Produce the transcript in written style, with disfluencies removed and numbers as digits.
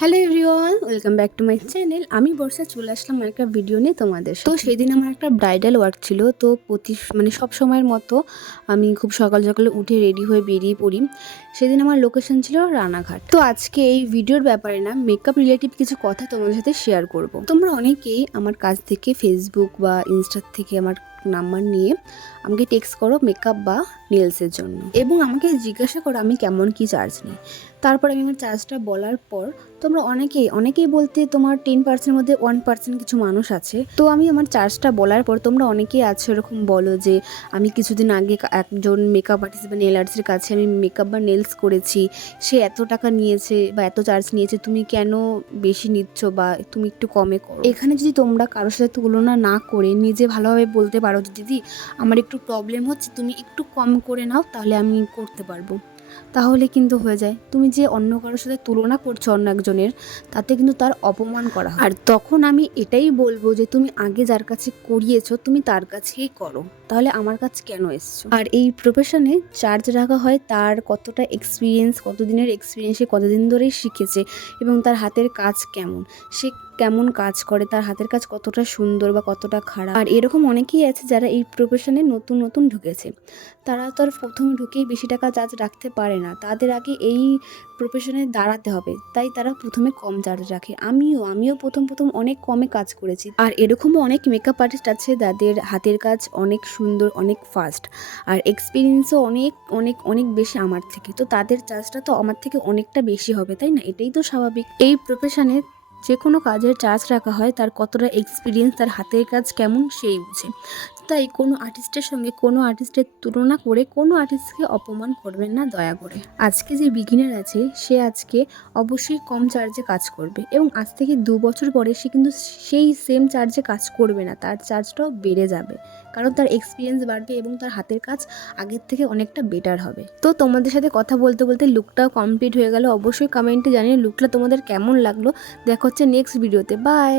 Hello everyone, welcome back to my channel. আমি বর্ষা চলে আসলাম একটা ভিডিও নিয়ে তোমাদের সাথে। তো সেদিন আমার একটা ব্রাইডাল ওয়ার্ক ছিল। তো সব সময়ের মতো আমি খুব সকাল সকালে উঠে রেডি হয়ে বেরিয়ে পড়ি। সেদিন আমার লোকেশন ছিল রানাঘাট। তো আজকে এই ভিডিওর ব্যাপারে না মেকআপ রিলেটিভ কিছু কথা তোমাদের সাথে শেয়ার করব। তোমরা অনেকেই আমার কাছ থেকে ফেসবুক বা ইনস্টা থেকে আমার নাম্বার নিয়ে আমাকে টেক্সট করো মেকআপ বা নেলসের জন্য, এবং আমাকে জিজ্ঞাসা করো আমি কেমন কি চার্জ নিই। তারপর আমি আমার চার্জটা বলার পর তোমরা অনেকেই বলতে তোমার 10% মধ্যে 1% কিছু মানুষ আছে। তো আমি আমার চার্জটা বলার পর তোমরা অনেকেই আছে এরকম বলো যে আমি কিছুদিন আগে একজন মেকআপ আর্টিস্ট বা নেল আর্টিস্টের কাছে আমি মেকআপ বা নেলস করেছি, সে এত টাকা নিয়েছে বা এত চার্জ নিয়েছে, তুমি কেন বেশি নিচ্ছ বা তুমি একটু কমে করো। এখানে যদি তোমরা কারোর সাথে তুলনা না করে নিজে ভালোভাবে বলতে পারো যে দিদি আমার একটু প্রবলেম হচ্ছে, তুমি একটু কম করে নাও, তাহলে আমি করতে পারবো, তাহলে কিন্তু হয়ে যায়। তুমি যে অন্য কারোর সাথে তুলনা করছো অন্য একজনের, তাতে কিন্তু তার অপমান করা হয়। আর তখন আমি এটাই বলবো যে তুমি আগে যার কাছে করিয়েছো তুমি তার কাছেই করো, তাহলে আমার কাছে কেন এসছো। আর এই প্রফেশনে চার্জ রাখা হয় তার কতটা এক্সপিরিয়েন্স, কতদিনের এক্সপিরিয়েন্স, সে কতদিন ধরেই শিখেছে এবং তার হাতের কাজ কেমন, সে কেমন কাজ করে, তার হাতের কাজ কতটা সুন্দর বা কতটা খারাপ। আর এরকম অনেকেই আছে যারা এই প্রফেশনে নতুন নতুন ঢুকেছে, তারা তো আর প্রথম ঢুকেই বেশি টাকা চার্জ রাখতে পারে না, তাদের আগে এই প্রফেশনে দাঁড়াতে হবে, তাই তারা প্রথমে কম চার্জ রাখে। আমিও প্রথম অনেক কমে কাজ করেছি। আর এরকমও অনেক মেকআপ আর্টিস্ট আছে যাদের হাতের কাজ অনেক সুন্দর, অনেক ফাস্ট, আর এক্সপিরিয়েন্সও অনেক অনেক অনেক বেশি আমার থেকে, তো তাদের চার্জটা তো আমার থেকে অনেকটা বেশি হবে, তাই না? এটাই তো স্বাভাবিক। এই প্রফেশনে যে কোনো কাজের চার্জ রাখা হয় তার কতটা এক্সপিরিয়েন্স, তার হাতের কাজ কেমন সেই বুঝে। তাই কোনো আর্টিস্টের সঙ্গে কোনো আর্টিস্টের তুলনা করে কোনো আর্টিস্টকে অপমান করবেন না দয়া করে। আজকে যে বিগিনার আছে সে আজকে অবশ্যই কম চার্জে কাজ করবে, এবং আজ থেকে 2 বছর পরে সে কিন্তু সেই সেম চার্জে কাজ করবে না, তার চার্জটাও বেড়ে যাবে, কারণ তার এক্সপিরিয়েন্স বাড়বে এবং তার হাতের কাজ আগের থেকে অনেকটা বেটার হবে। তো তোমাদের সাথে কথা বলতে বলতে লুকটাও কমপ্লিট হয়ে গেল। অবশ্যই কমেন্টে জানিয়ে লুকটা তোমাদের কেমন লাগলো। দেখা হচ্ছে নেক্সট ভিডিওতে। বাই।